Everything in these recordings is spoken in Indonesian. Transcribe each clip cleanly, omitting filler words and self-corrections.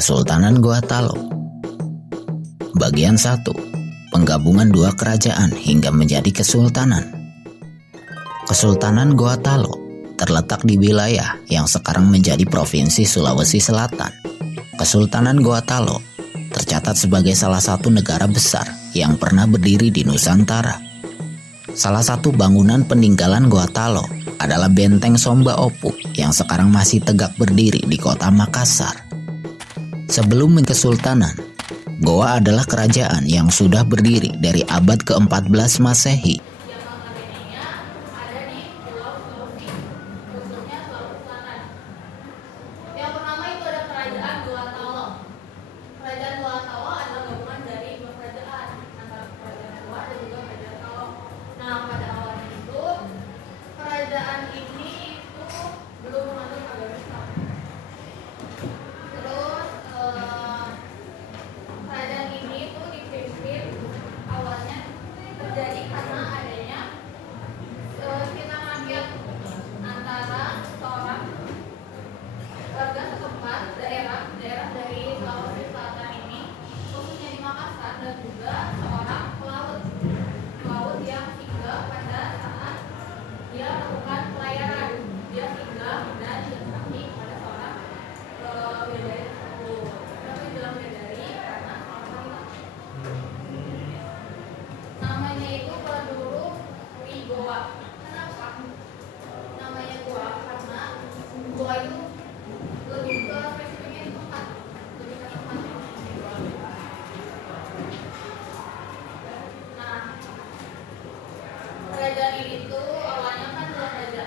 Kesultanan Goa Talo. Bagian 1. Penggabungan dua kerajaan hingga menjadi kesultanan. Kesultanan Goa Talo terletak di wilayah yang sekarang menjadi Provinsi Sulawesi Selatan. Kesultanan Goa Talo tercatat sebagai salah satu negara besar yang pernah berdiri di Nusantara. Salah satu bangunan peninggalan Goa Talo adalah Benteng Somba Opu yang sekarang masih tegak berdiri di kota Makassar. Sebelum kesultanan, Goa adalah kerajaan yang sudah berdiri dari abad ke-14 Masehi. Kerajaan ini tuh awalnya kan adalah kerajaan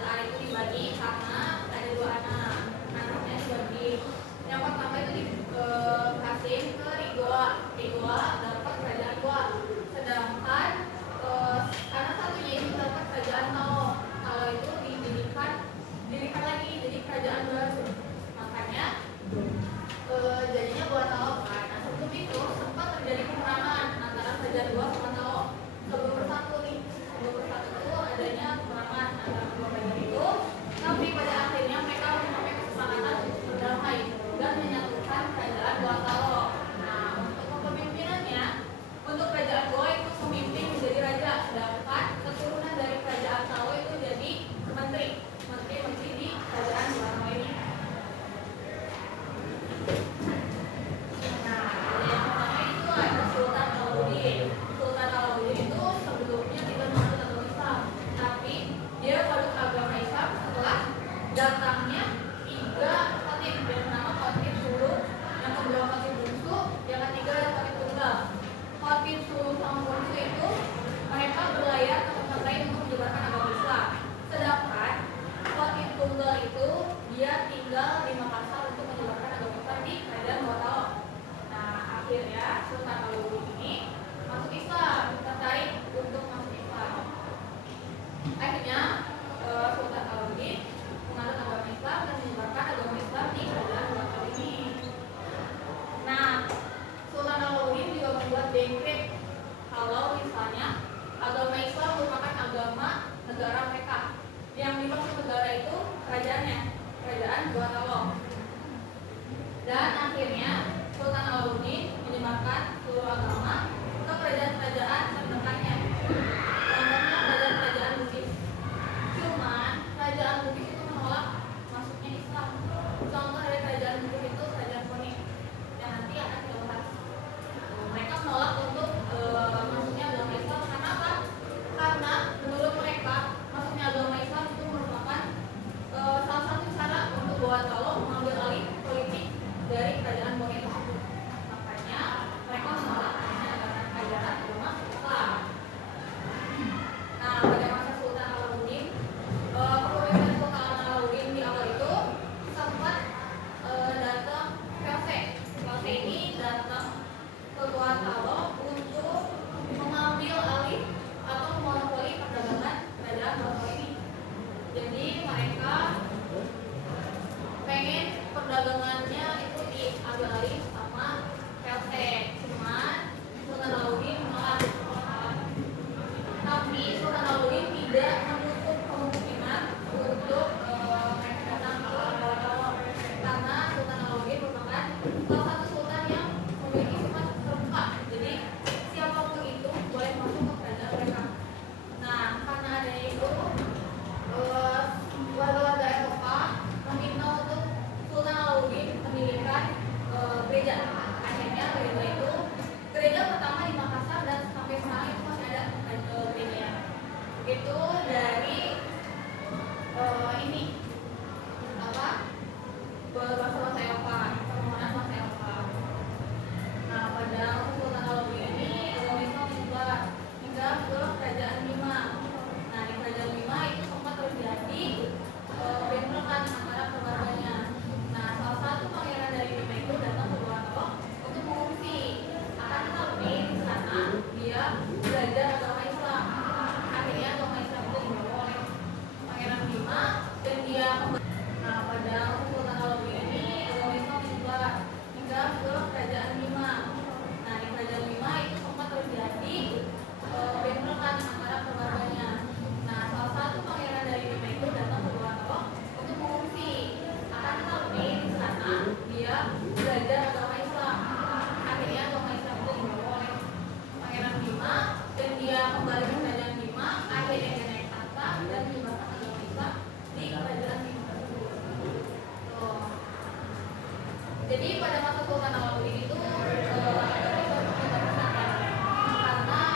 Jadi pada masa Sultan Alauddin itu karena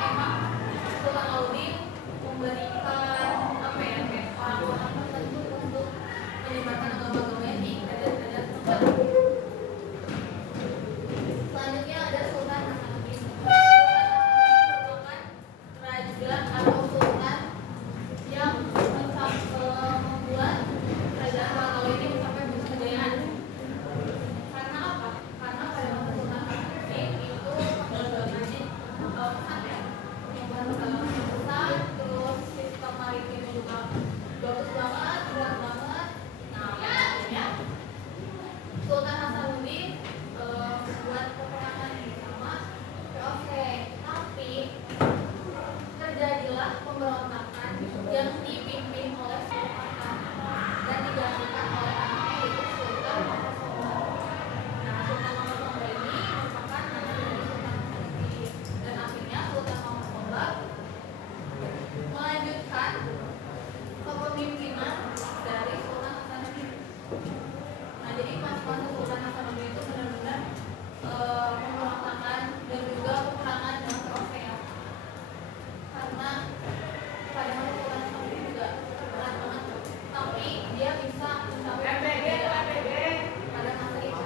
emang Sultan Alauddin memberikan apa ya kayak orang-orang tertentu untuk menyebarkan agama-agamanya di kerajaan-kerajaan tempat. Selanjutnya ada Sultan Hasanuddin. Sultan Hasanuddin merupakan raja atau sultan yang membuat kerajaan Batawi ini mencapai puncak kejayaan. Karena apa? Karena pada masa Sultan Hasanuddin itu perdagangannya pesat ya, pertumbuhan perdagangannya pesat, terus sistem maritimnya juga bagus banget, berat banget. Nah, akhirnya Sultan Hasanuddin buat peperangan ini sama VOC, tapi terjadilah pemberontakan yang dipimpin oleh Sultan dan digantikan oleh anaknya yaitu Sultan Mahmud. Nah, Sultan Mahmud ini merupakan anak dari Sultan Hasanuddin dan akhirnya Sultan Mahmud melanjutkan kepemimpinan dari Sultan Hasanuddin. Nah, jadi masa Sultan Hasanuddin itu benar-benar pemberontakan dan juga peperangan dengan VOC ya. Karena pada masa Sultan Hasanuddin juga berat banget, tapi dia bisa mencapai kejayaan pada masa itu.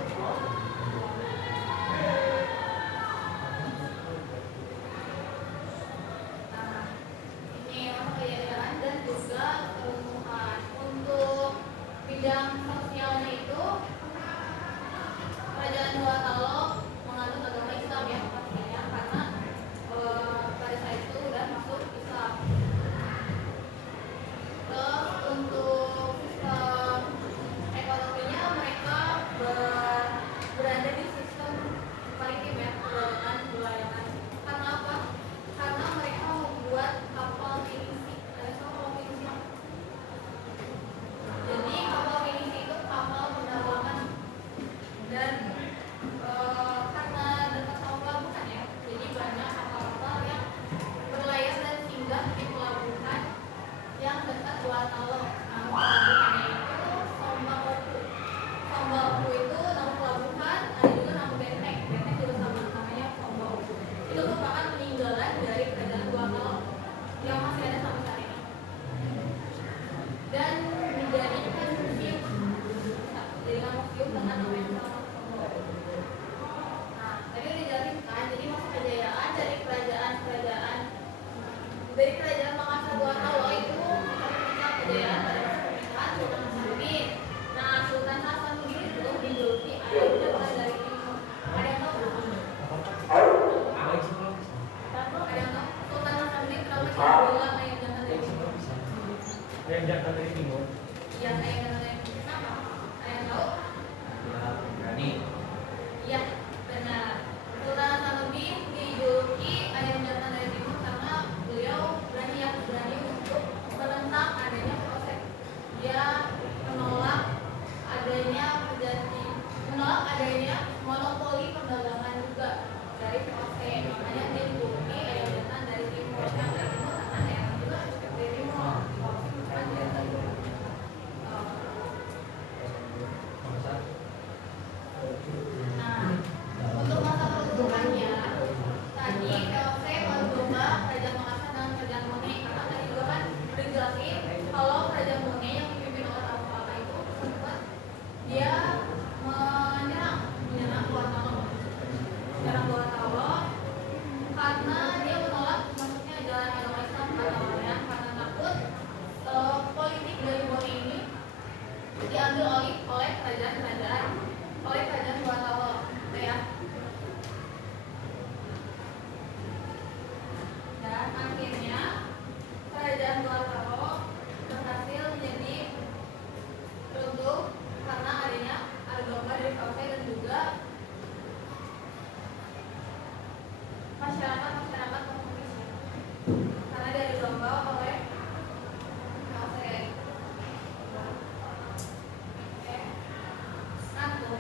Nah, ini masa kejayaan dan juga keruntuhan. Untuk bidang sosialnya itu Kerajaan Gorontalo menganut agama Islam ya pastinya karena pada saat itu udah masuk Islam. Terus untuk sistem ekonominya mereka berada di sistem maritim ya, perdagangan belayangan. Karena apa? Karena mereka membuat kapal pinisi. Ada kapal pinisi. Jadi kapal pinisi itu kapal perdagangan dan karena dekat sama pelabuhan ya, jadi banyak kapal-kapal yang berlayar dan singgah di pelabuhan yang dekat Gorontalo. Nah, pelabuhannya itu Sombaku. Sombaku itu nama pelabuhan, ada juga nama benteng. Benteng juga sama namanya Sombaku. Itu merupakan peninggalan dari kerajaan Gorontalo yang masih ada sampai saat ini dan dijadikan museum. Dijadikan museum dengan nama yang sama. Nah, tadi udah dijelasin kan, jadi masa kejayaan dari kerajaan Makassar Gorontalo itu puncak kejayaan pada masa pemerintahan Sultan Hasanuddin. Nah, Sultan Hasanuddin itu dijuluki ayam jantan dari timur. Ada yang tahu? Ada yang tahu? Sultan Hasanuddin kenapa dibilang ayam jantan dari timur? Ayam jantan dari timur. Iya, ayam jantan dari timur. Kenapa? Ada yang tahu? Ya, berani. Iya, benar. Sultan Hasanuddin dijuluki ayam jantan dari timur karena beliau berani untuk menentang adanya VOC. Dia menolak adanya monopoli perdagangan juga dari VOC. Makanya dia dijuluki ayam jantan dari timur. Yang dari timur karena ayam juga dari timur. VOC bukan dari timur. Nah, untuk masa peruntukannya tadi VOC mencoba Kerajaan Makassar dan Kerajaan Mone karena tadi juga kan udah dijelasin kalau Kerajaan Mone yang dipimpin oleh Ratu Kala itu sempat dia menyerang Gorontalo karena dia menolak masuknya jalan agama Islam awalnya karena takut politik dari Mone ini diambil oleh kerajaan Gorontalo ya. Dan akhirnya kerajaan Gorontalo berhasil menjadi runtuh karena adanya argama dari VOC dan juga masyarakat komunis karena dia dirombak oleh VOC. Nah tuh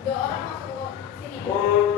Dua orang masuk sini.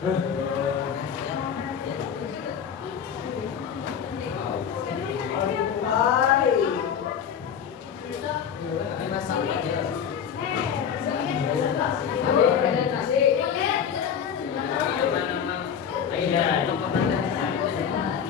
dibagi nanti ada yang nyari materi, ada yang presentasi, ada yang materi. Biar gampang dari tempat.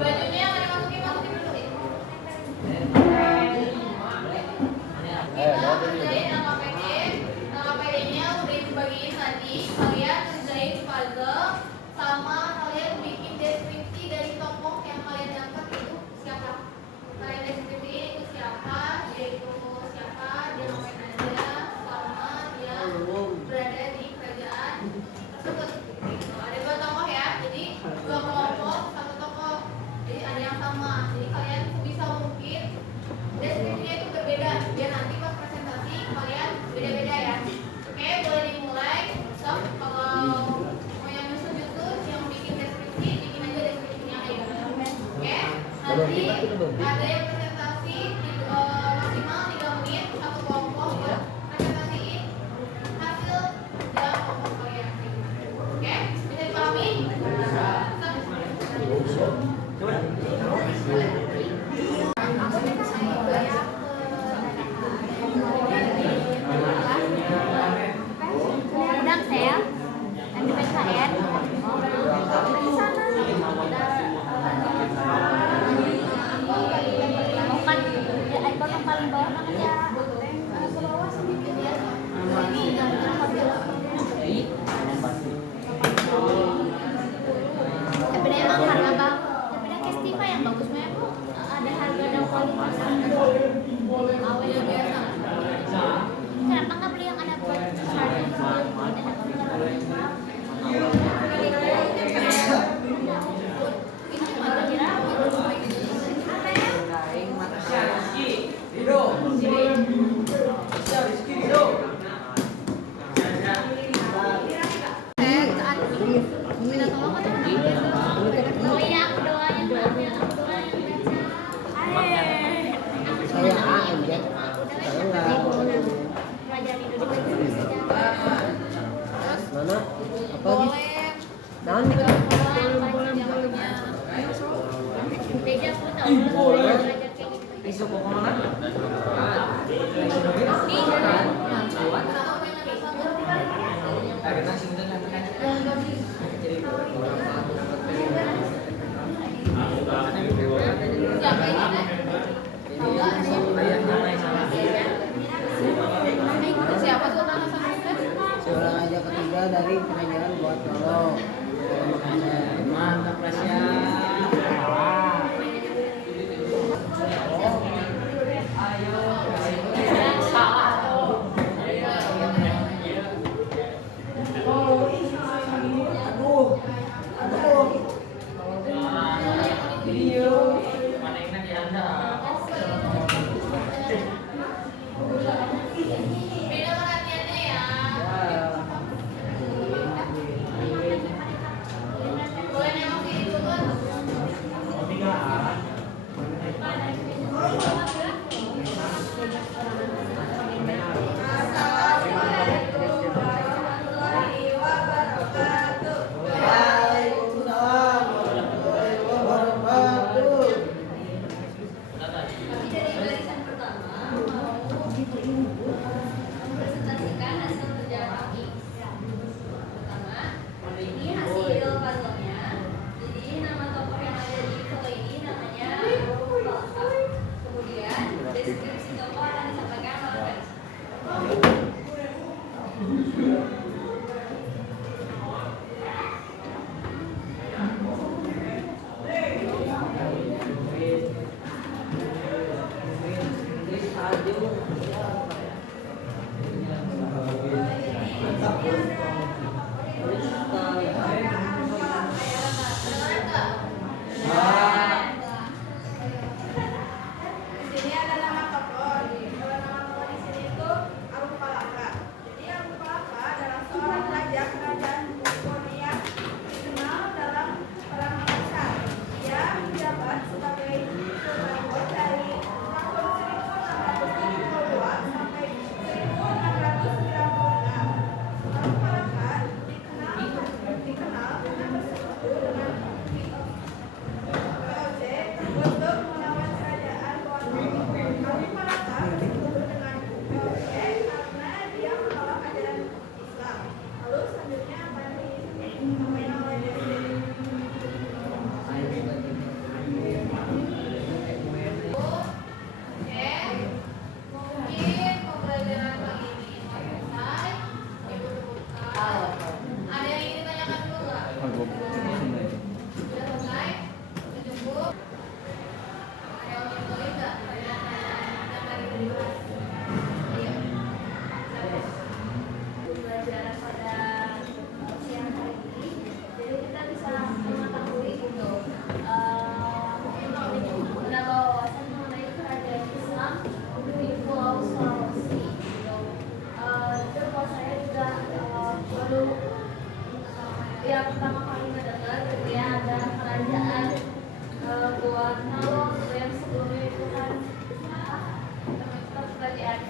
Bajunya yang dimasukin dulu ya. Kita kerjain LKPD-nya udah dibagiin tadi. Kalian kerjain puzzle sama kalian bikin deskripsi dari tokoh yang kalian dapat itu siapa. Kalian deskripsiin itu siapa, dia itu siapa, dia ngapain aja, sama dia berada di kerajaan tersebut. Gitu. Ada 2 tokoh ya, jadi 2 kelompok, 1 tokoh. Jadi ada yang sama. Jadi kalian sebisa mungkin deskripsinya itu berbeda biar nanti pas presentasi kalian beda-beda ya. Oke, boleh dimulai. So, kalau mau yang nyusun yang bikin deskripsi, bikin aja deskripsinya kayak gitu. Oke, nanti ada yang presentasi maksimal 3 menit satu kelompok buat presentasiin hasil dalam kelompok kalian. Oke, bisa dipahami? Udang sel dan di PKN di sana bukan ya ikon yang paling bawah namanya ke bawah sedikit ya tapi dia emang harga bang tapi dia Kestiva yang bagus banget ada harga dan kualitas awalnya biasa. Kenapa nggak beli yang ada Oh iya, aku doain banget. Aku doain Saya A aja. Saya enggak. Mana? Apa? Boleh. Naon? Isu kok mana? Ada nasi udah kan? Siapa ini? Siapa tuh nama sama Seorang aja ketiga dari kerajaan buat Solo. Mantap Rasya. Udah selesai, menjemput. Ada yang mau boleh nggak? Yang lagi dibahas. Iya. Pembelajaran pada siang hari ini, jadi kita bisa mengetahui gitu menambah wawasan mengenai kerajaan Islam di Pulau Sulawesi gitu. Itu kalau saya juga baru ya pertama kali mendengar gitu ya ada kerajaan Gorontalo gitu yang sebelumnya itu kan kerajaan